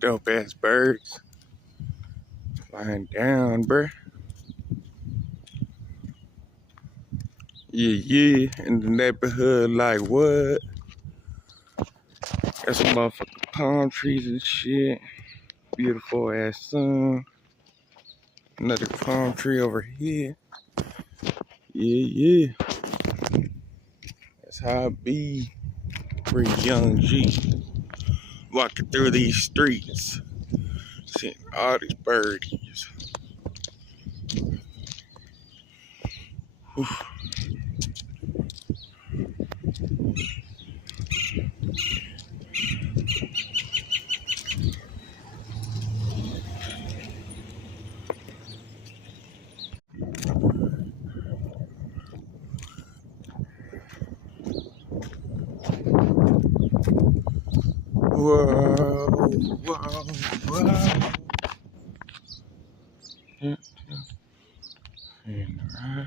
Dope ass birds flying down, bruh. Yeah, in the neighborhood, like what? Got some motherfucking palm trees and shit. Beautiful ass sun. Another palm tree over here. Yeah. That's how I be. Pretty young G. Walking through these streets. Seeing all these birdies. Whew. Whoa, whoa. And right.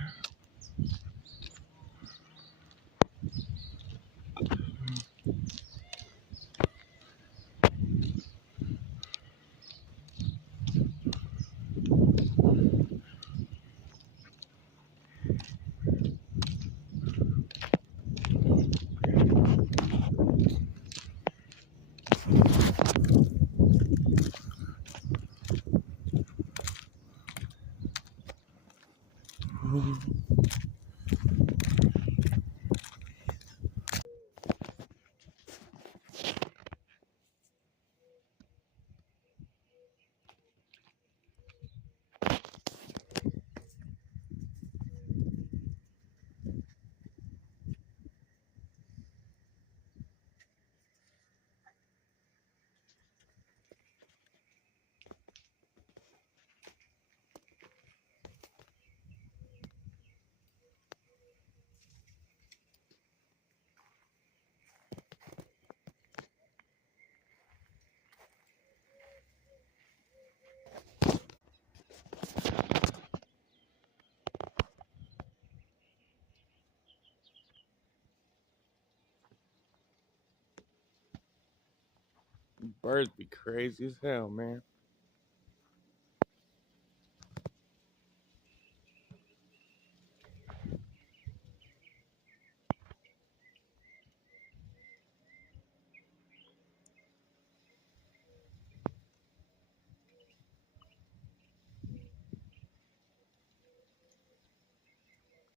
Birds be crazy as hell, man.